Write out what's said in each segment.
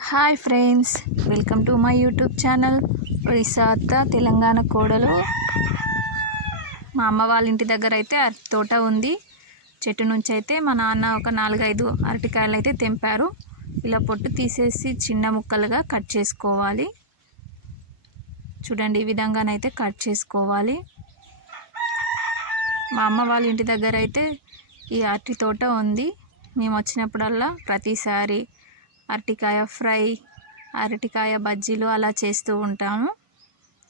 Hi friends, welcome to my YouTube channel Odisha అత్త తెలంగాణ కోడలు. మా అమ్మ వాళ్ళ ఇంటి దగ్గర అయితే అరటి తోట ఉంది. చెట్టు నుంచి అయితే మా నాన్న ఒక 4-5 అరటికాయలు అయితే తెంపారు. ఇలా పొట్టు తీసేసి చిన్న ముక్కలుగా కట్ చేసుకోవాలి. చూడండి, ఈ విధంగానైతే కట్ చేసుకోవాలి. మా అమ్మ వాళ్ళ ఇంటి దగ్గర అయితే ఈ అరటి తోట ఉంది. మేము వచ్చినప్పుడల్లా ప్రతిసారి అరటికాయ ఫ్రై, అరటికాయ బజ్జీలు అలా చేస్తూ ఉంటాము.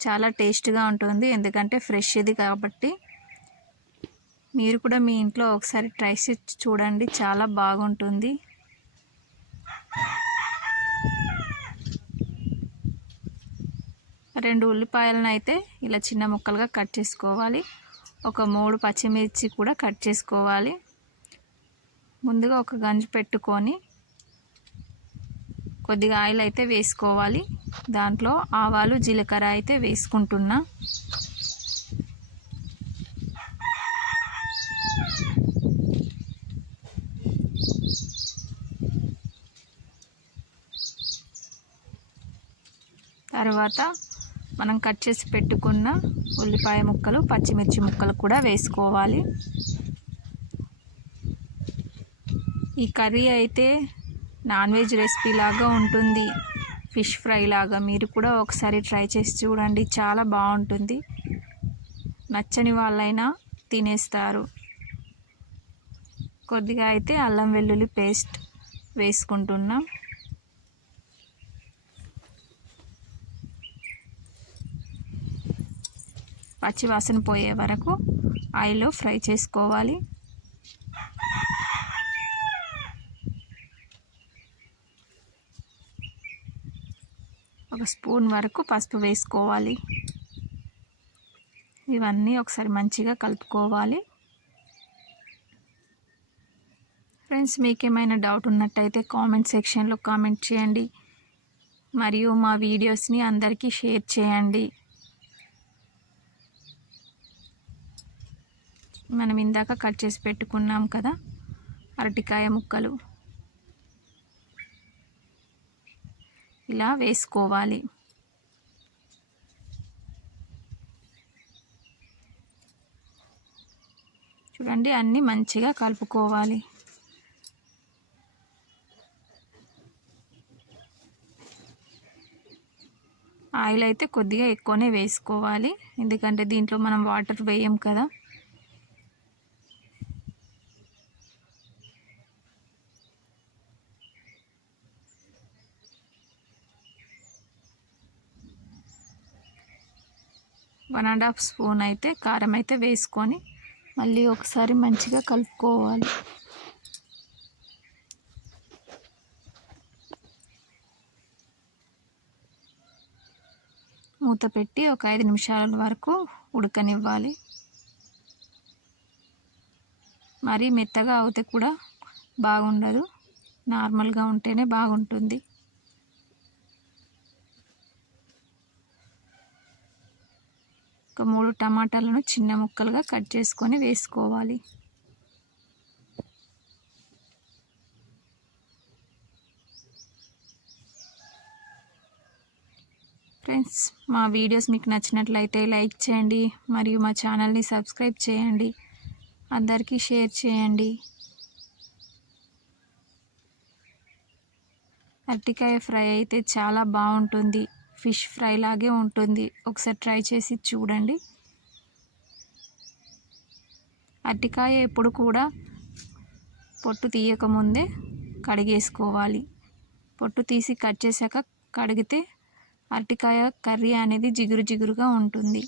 చాలా టేస్ట్గా ఉంటుంది, ఎందుకంటే ఫ్రెష్ది కాబట్టి. మీరు కూడా మీ ఇంట్లో ఒకసారి ట్రై చేసి చూడండి, చాలా బాగుంటుంది. రెండు ఉల్లిపాయలను అయితే ఇలా చిన్న ముక్కలుగా కట్ చేసుకోవాలి. ఒక 3 పచ్చిమిర్చి కూడా కట్ చేసుకోవాలి. ముందుగా ఒక గంజు పెట్టుకొని కొద్దిగా ఆయిల్ అయితే వేసుకోవాలి. దాంట్లో ఆవాలు, జీలకర్ర అయితే వేసుకుంటున్నా. తర్వాత మనం కట్ చేసి పెట్టుకున్న ఉల్లిపాయ ముక్కలు, పచ్చిమిర్చి ముక్కలు కూడా వేసుకోవాలి. ఈ కర్రీ అయితే నాన్ వెజ్ రెసిపీ లాగా ఉంటుంది, ఫిష్ ఫ్రై లాగా. మీరు కూడా ఒకసారి ట్రై చేసి చూడండి, చాలా బాగుంటుంది. నచ్చని వాళ్ళైనా తినేస్తారు. కొద్దిగా అయితే అల్లం వెల్లుల్లి పేస్ట్ వేసుకుంటున్నాం. పచ్చి వాసన పోయే వరకు ఆయిల్లో ఫ్రై చేసుకోవాలి. ఒక స్పూన్ వరకు పసుపు వేసుకోవాలి. ఇవన్నీ ఒకసారి మంచిగా కలుపుకోవాలి. ఫ్రెండ్స్, మీకేమైనా డౌట్ ఉన్నట్టయితే కామెంట్ సెక్షన్లో కామెంట్ చేయండి. మరియు మా వీడియోస్ని అందరికీ షేర్ చేయండి. మనం ఇందాక కట్ చేసి పెట్టుకున్నాం కదా అరటికాయ ముక్కలు, ఇలా వేసుకోవాలి. చూడండి, అన్నీ మంచిగా కలుపుకోవాలి. ఆయిల్ అయితే కొద్దిగా ఎక్కువనే వేసుకోవాలి, ఎందుకంటే దీంట్లో మనం వాటర్ వేయం కదా. వన్ అండ్ హాఫ్ స్పూన్ అయితే కారం అయితే వేసుకొని మళ్ళీ ఒకసారి మంచిగా కలుపుకోవాలి. మూత పెట్టి ఒక 5 నిమిషాల వరకు ఉడకనివ్వాలి. మరీ మెత్తగా అవుతే కూడా బాగుండదు, నార్మల్గా ఉంటేనే బాగుంటుంది. ఒక 3 టమాటాలను చిన్న ముక్కలుగా కట్ చేసుకొని వేసుకోవాలి. ఫ్రెండ్స్, మా వీడియోస్ మీకు నచ్చినట్లయితే లైక్ చేయండి, మరియు మా ఛానల్ని సబ్స్క్రైబ్ చేయండి, అందరికీ షేర్ చేయండి. అరటికాయ ఫ్రై అయితే చాలా బాగుంటుంది, ఫిష్ ఫ్రై లాగే ఉంటుంది. ఒకసారి ట్రై చేసి చూడండి. అరటికాయ ఎప్పుడు కూడా పొట్టు తీయకముందే కడిగేసుకోవాలి. పొట్టు తీసి కట్ చేశాక కడిగితే అరటికాయ కర్రీ అనేది జిగురు జిగురుగా ఉంటుంది.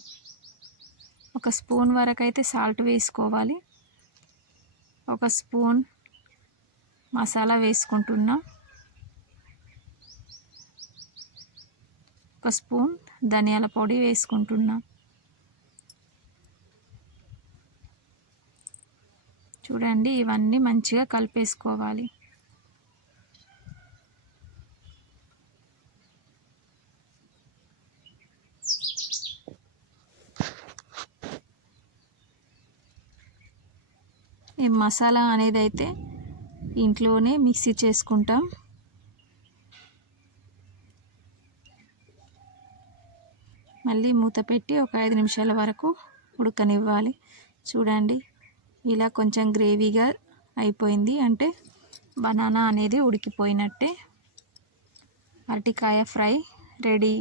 ఒక స్పూన్ వరకు అయితే సాల్ట్ వేసుకోవాలి. ఒక స్పూన్ మసాలా వేసుకుంటున్నా. ఒక స్పూన్ ధనియాల పొడి వేసుకుంటున్నా. చూడండి, ఇవన్నీ మంచిగా కలిపేసుకోవాలి. ఈ మసాలా అనేది అయితే ఇంట్లోనే మిక్సీ చేసుకుంటాం. మళ్ళీ మూత పెట్టి ఒక 5 నిమిషాల వరకు ఉడకనివ్వాలి. చూడండి ఇలా కొంచెం గ్రేవీగా అయిపోయింది అంటే బనానా అనేది ఉడికిపోయినట్టే. అరటికాయ ఫ్రై రెడీ.